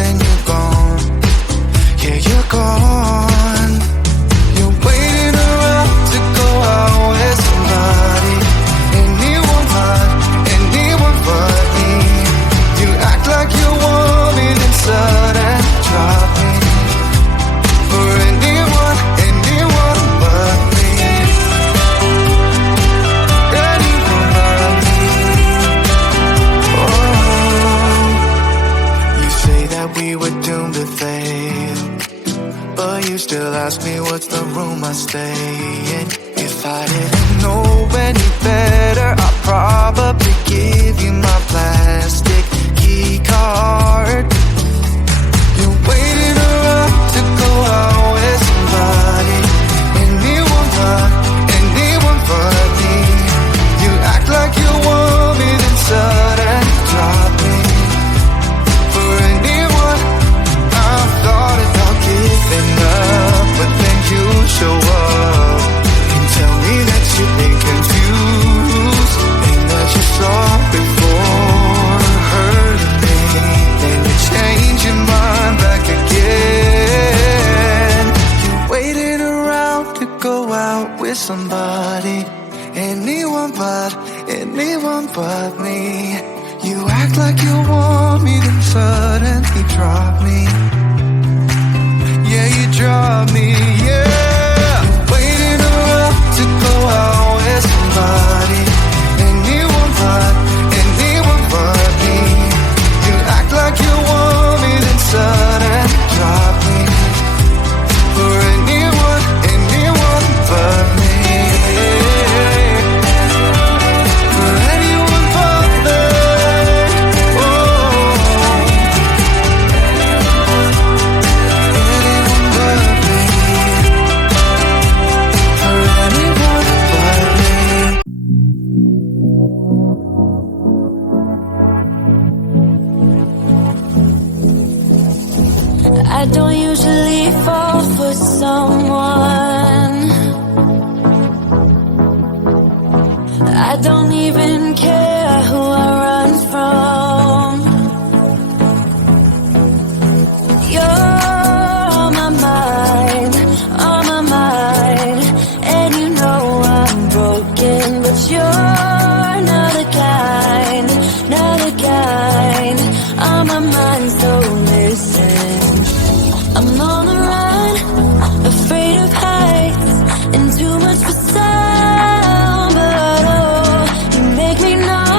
then you're gone. Yeah, you're gone. You're waiting around to go out with somebody. Anyone but me. You act like you want me, then suddenly drop me. For anyone but me. Anyone but me. Oh, you say that we were doomed to fail, but you still ask me what's the room I stay in. If I didn't know any better, I'd probably give you my plastic key card. You're waiting around to go out with somebody. Anyone but me. You act like you want me, then suddenly drop me. For anyone, I thought about giving up, but then you show up and tell me that you've been confused and that you're sorry for hurting me. Then you change your mind back again. You're waiting around to go out with somebody. Anyone but me. You act like you want me, then suddenly drop me. Yeah, you drop me, yeah. Waiting around to go out with somebody. Anyone but me. You act like you want me, then suddenly drop me. For anyone but me. For anyone but me. Oh. Anyone but me. For anyone but me. I don't usually fall for someone. I don't even care who I run from. You're on my mind, and you know I'm broken, but you're not the kind on my mind, so listen. I'm on the run, afraid of heights, and too much for sound, but oh, you make me numb.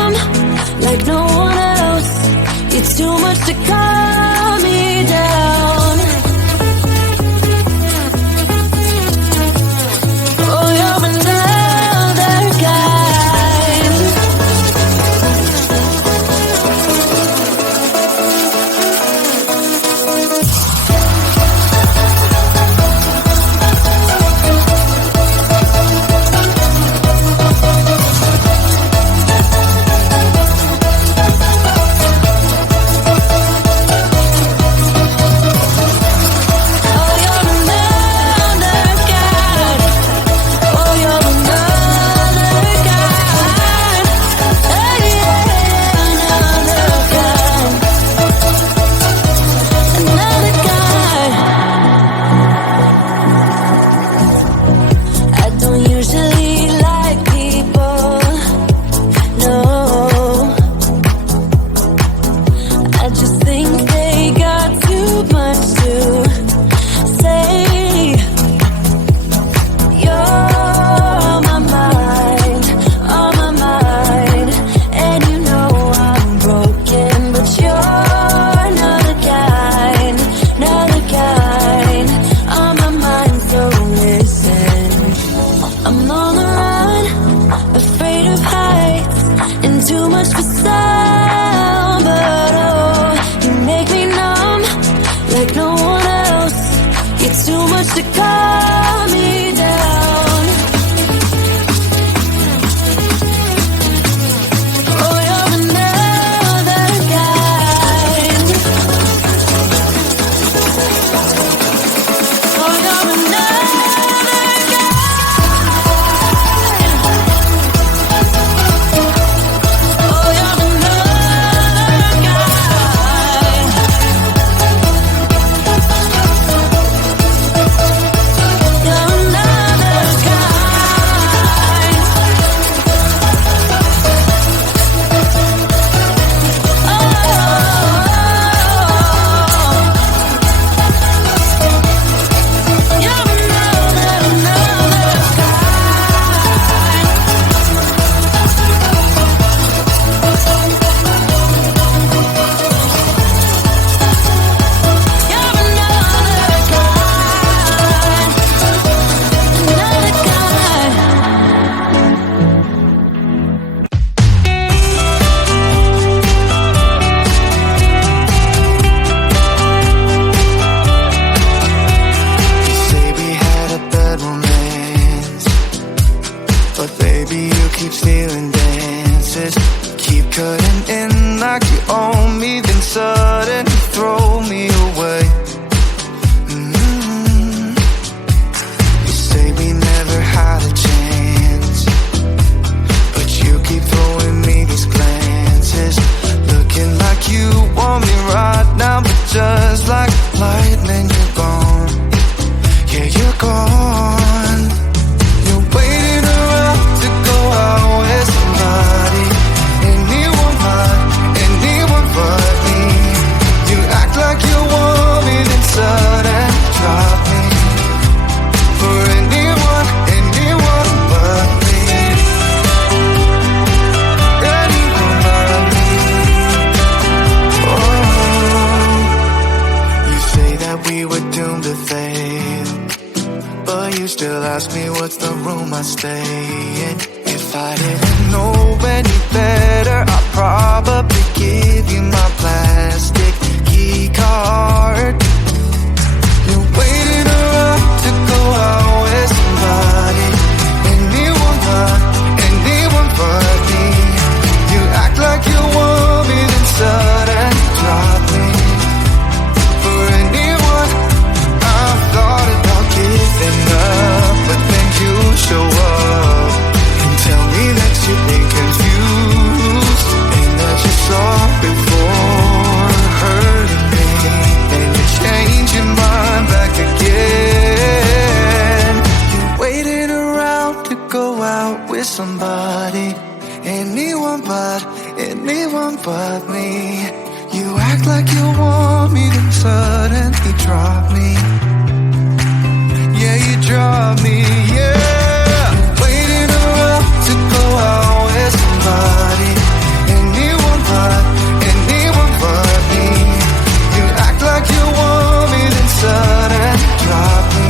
ask me what's the room I stay in. If I didn't know any better, I'd probably give you my plastic key card. You're waiting around to go out with somebody, anyone but me. You act like you want me, then suddenly drop me. For anyone, I've thought about giving up, but then you show up and tell me that you've been confused and that you're sorry for hurting me. Then you change your mind back again. You're waiting around to go out with somebody, anyone but me. You act like you want me, then suddenly drop me. Yeah, you drop me, yeah. Waiting around to go out with somebody, anyone but me. You act like you want me, then suddenly drop me.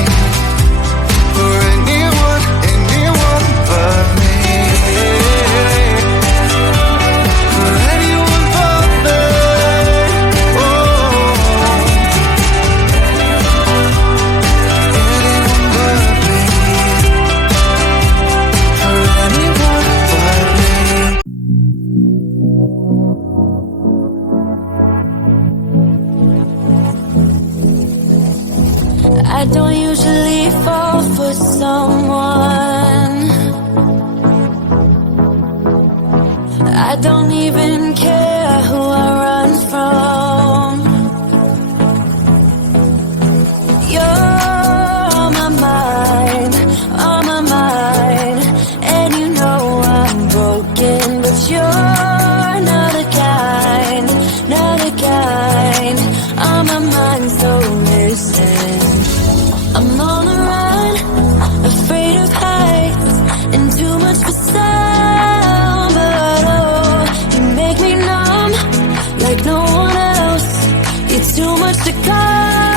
For anyone but me. For anyone but me. Oh. Anyone but me. For anyone but me. I don't usually fall for someone. I don't even care who I run from. You're on my mind, and you know I'm broken, but you're not the kind. On my mind, so listen. I'm on the run, afraid of heights, and too much for sound. But oh, you make me numb, like no one else. It's too much to call.